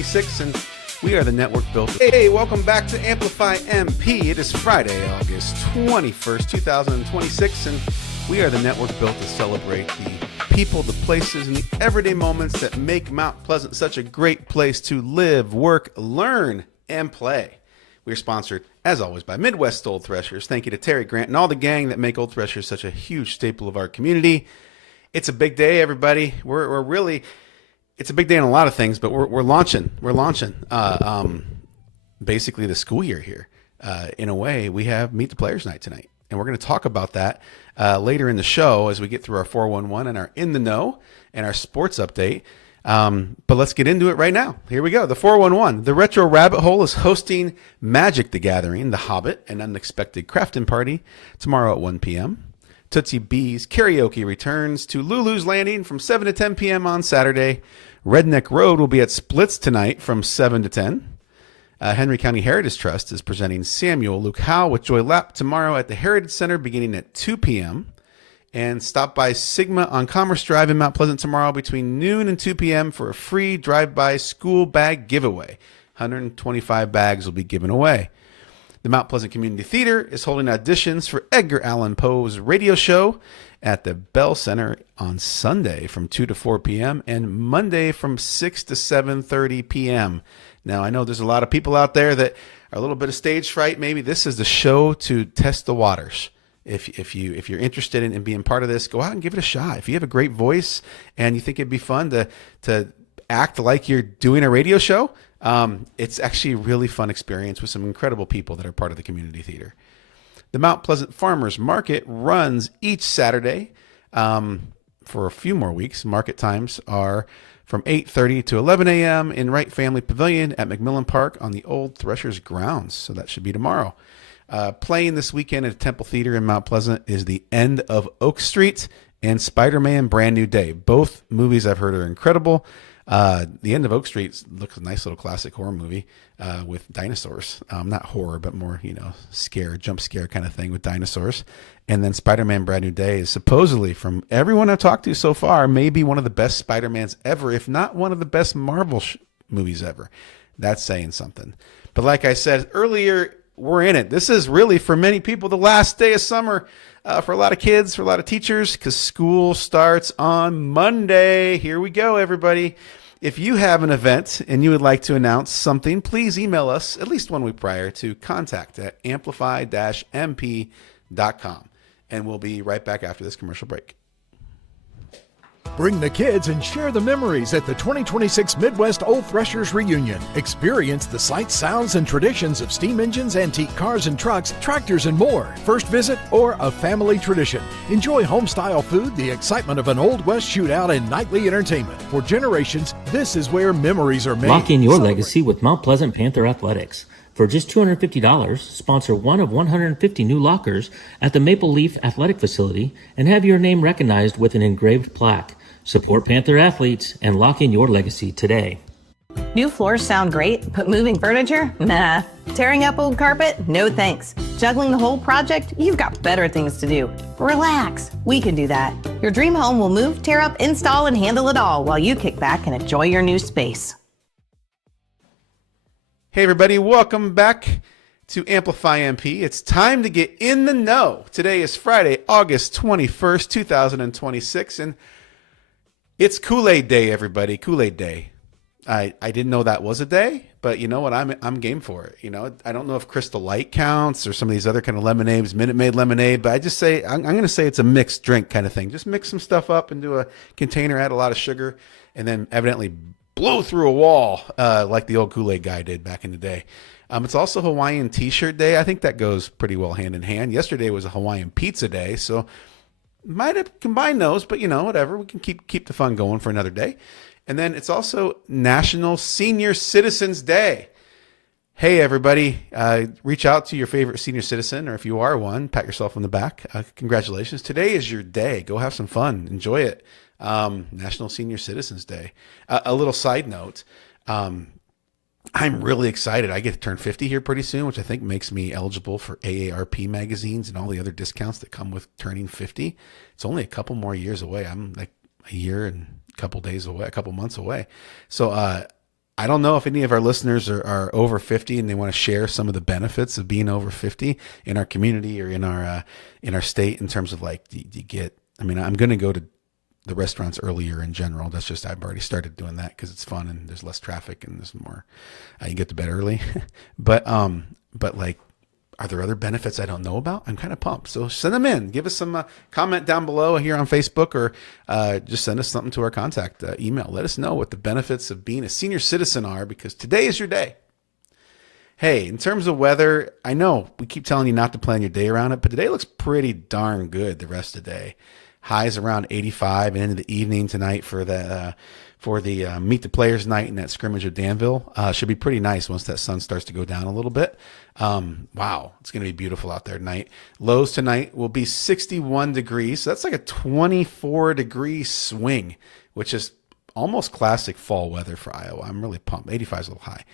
26, and we are the network built. Hey, welcome back to Amplify MP. It is Friday, August 21st, 2026, and we are the network built to celebrate the people, the places, and the everyday moments that make Mount Pleasant such a great place to live, work, learn, and play. We're sponsored, as always, by Midwest Old Threshers. Thank you to Terry Grant and all the gang that make Old Threshers such a huge staple of our community. It's a big day, everybody. We're really... It's a big day in a lot of things, but we're launching. Basically the school year here. In a way, we have Meet the Players Night tonight, and we're going to talk about that later in the show as we get through our 411 and our In the Know and our sports update. But let's get into it right now. Here we go. The 411. The Retro Rabbit Hole is hosting Magic the Gathering, The Hobbit, an unexpected crafting party tomorrow at 1 p.m. Tootsie B's Karaoke returns to Lulu's Landing from 7 to 10 p.m. on Saturday. Redneck Road will be at Splits tonight from 7 to 10. Henry County Heritage Trust is presenting Samuel Luke Howe with Joy Lapp tomorrow at the Heritage Center beginning at 2 p.m. And stop by Sigma on Commerce Drive in Mount Pleasant tomorrow between noon and 2 p.m. for a free drive-by school bag giveaway. 125 bags will be given away. The Mount Pleasant Community Theater is holding auditions for Edgar Allan Poe's radio show at the Bell Center on Sunday from 2 to 4 p.m. and Monday from 6 to 7:30 p.m. Now, I know there's a lot of people out there that are a little bit of stage fright. Maybe this is the show to test the waters. If you're interested in being part of this, go out and give it a shot. If you have a great voice and you think it'd be fun to act like you're doing a radio show, it's actually a really fun experience with some incredible people that are part of the community theater. The Mount Pleasant Farmers Market runs each Saturday for a few more weeks. Market times are from 8:30 to 11 a.m. in Wright Family Pavilion at McMillan Park on the Old Threshers grounds. So that should be tomorrow. Playing this weekend at Temple Theater in Mount Pleasant is The End of Oak Street and Spider-Man Brand New Day. Both movies I've heard are incredible. The End of Oak Street looks a nice little classic horror movie with dinosaurs. Not horror, but more, jump scare kind of thing with dinosaurs. And then Spider-Man Brand New Day is supposedly, from everyone I've talked to so far, maybe one of the best Spider-Mans ever, if not one of the best Marvel movies ever. That's saying something. But like I said earlier, we're in it. This is really, for many people, the last day of summer. For a lot of kids, for a lot of teachers, because school starts on Monday. Here we go, everybody. If you have an event and you would like to announce something, please email us at least 1 week prior to contact@amplify-mp.com. And we'll be right back after this commercial break. Bring the kids and share the memories at the 2026 Midwest Old Threshers Reunion. Experience the sights, sounds, and traditions of steam engines, antique cars and trucks, tractors, and more. First visit or a family tradition. Enjoy home-style food, the excitement of an Old West shootout, and nightly entertainment. For generations, this is where memories are made. Lock in your legacy with Mount Pleasant Panther Athletics. For just $250, sponsor one of 150 new lockers at the Maple Leaf Athletic Facility and have your name recognized with an engraved plaque. Support Panther athletes and lock in your legacy today. New floors sound great, but moving furniture? Nah. Tearing up old carpet? No thanks. Juggling the whole project? You've got better things to do. Relax. We can do that. Your dream home will move, tear up, install, and handle it all while you kick back and enjoy your new space. Hey everybody, welcome back to Amplify MP. It's time to get in the know. Today is Friday, August 21st, 2026, and it's Kool-Aid Day, everybody. Kool-Aid Day. I didn't know that was a day, but you know what? I'm game for it. I don't know if Crystal Light counts or some of these other kind of lemonades, Minute Maid lemonade, but I'm going to say it's a mixed drink kind of thing. Just mix some stuff up into a container, add a lot of sugar, and then evidently blow through a wall like the old Kool-Aid guy did back in the day. It's also Hawaiian T-shirt day. I think that goes pretty well hand in hand. Yesterday was a Hawaiian Pizza Day, so might have combined those, but whatever. We can keep the fun going for another day. And then it's also National Senior Citizens Day. Hey, everybody, reach out to your favorite senior citizen, or if you are one, pat yourself on the back. Congratulations. Today is your day. Go have some fun. Enjoy it. National Senior Citizens Day. A little side note. I'm really excited. I get to turn 50 here pretty soon, which I think makes me eligible for AARP magazines and all the other discounts that come with turning 50. It's only a couple more years away. I'm like a year and a couple days away, a couple months away. So I don't know if any of our listeners are over 50 and they want to share some of the benefits of being over 50 in our community or in our state in terms of like, do you get, I mean, I'm going to go to the restaurants earlier in general. That's just, I've already started doing that because it's fun and there's less traffic and there's more, you get to bed early. but like, are there other benefits I don't know about? I'm kind of pumped. So send them in. Give us some comment down below here on Facebook, or just send us something to our contact email. Let us know what the benefits of being a senior citizen are, because today is your day. Hey, in terms of weather, I know we keep telling you not to plan your day around it, but today looks pretty darn good the rest of the day. Highs around 85 and into the evening tonight for the Meet the Players night and that scrimmage of Danville. Should be pretty nice once that sun starts to go down a little bit. Wow, it's going to be beautiful out there tonight. Lows tonight will be 61 degrees. So that's like a 24-degree swing, which is almost classic fall weather for Iowa. I'm really pumped. 85 is a little high.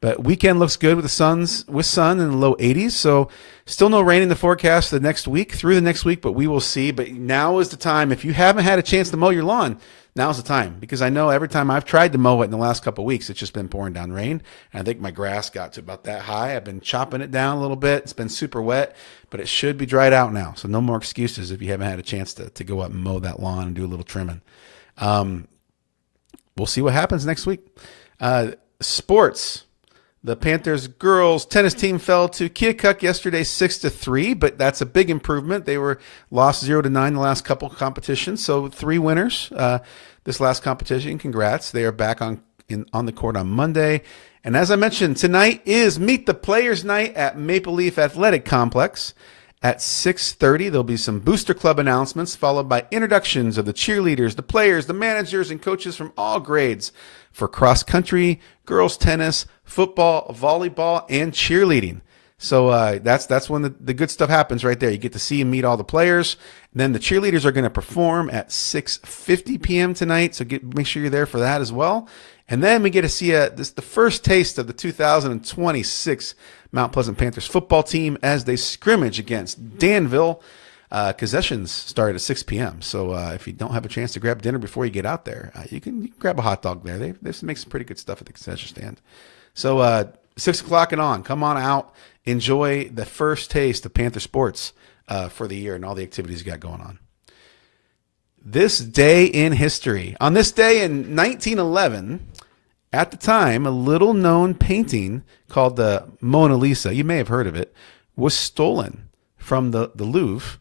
But weekend looks good with sun in the low 80s. So still no rain in the forecast through the next week, but we will see. But now is the time. If you haven't had a chance to mow your lawn, now's the time, because I know every time I've tried to mow it in the last couple of weeks, it's just been pouring down rain. And I think my grass got to about that high. I've been chopping it down a little bit. It's been super wet, but it should be dried out now. So no more excuses if you haven't had a chance to go up and mow that lawn and do a little trimming. We'll see what happens next week. Sports. The Panthers girls tennis team fell to Keokuk yesterday 6-3, but that's a big improvement. They were lost 0-9 the last couple competitions, so 3 winners this last competition. Congrats. They are back on the court on Monday. And as I mentioned, tonight is Meet the Players night at Maple Leaf Athletic Complex. At 6:30, there'll be some Booster Club announcements, followed by introductions of the cheerleaders, the players, the managers, and coaches from all grades for cross country, girls tennis, football, volleyball, and cheerleading. So that's when the good stuff happens right there. You get to see and meet all the players. And then the cheerleaders are going to perform at 6:50 p.m. tonight, so make sure you're there for that as well. And then we get to see the first taste of the 2026 Mount Pleasant Panthers football team as they scrimmage against Danville. Concessions start at 6 p.m. So if you don't have a chance to grab dinner before you get out there, you can grab a hot dog there. They make some pretty good stuff at the concession stand. So 6 o'clock and on, come on out. Enjoy the first taste of Panther sports for the year and all the activities you got going on. This day in history. On this day in 1911, at the time, a little-known painting called the Mona Lisa, you may have heard of it, was stolen from the Louvre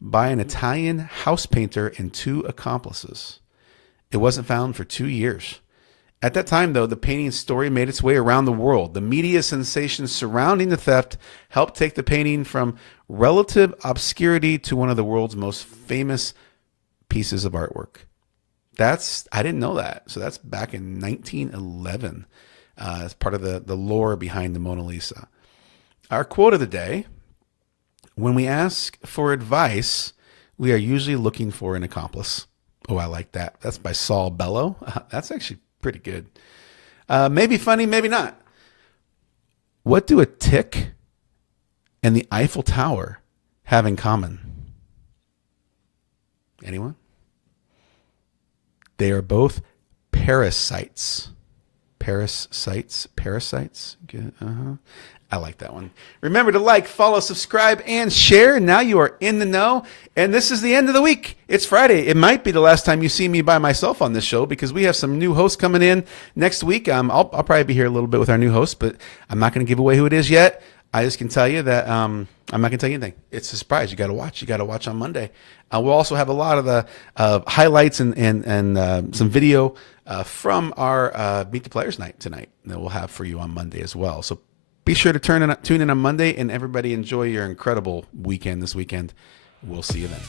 by an Italian house painter and 2 accomplices. It wasn't found for 2 years. At that time, though, the painting's story made its way around the world. The media sensation surrounding the theft helped take the painting from relative obscurity to one of the world's most famous pieces of artwork. I didn't know that. So that's back in 1911 as part of the lore behind the Mona Lisa. Our quote of the day: when we ask for advice, we are usually looking for an accomplice. Oh, I like that. That's by Saul Bellow. That's actually pretty good. Maybe funny, maybe not. What do a tick and the Eiffel Tower have in common? Anyone? They are both parasites. Parasites. I like that one. Remember to like, follow, subscribe, and share. Now you are in the know. And this is the end of the week. It's Friday. It might be the last time you see me by myself on this show, because we have some new hosts coming in next week. I'll probably be here a little bit with our new host, but I'm not going to give away who it is yet. I just can tell you that I'm not going to tell you anything. It's a surprise. You got to watch. You got to watch on Monday. We'll also have a lot of the highlights and some video from our Meet the Players night tonight that we'll have for you on Monday as well. So be sure to tune in on Monday, and everybody enjoy your incredible weekend this weekend. We'll see you then.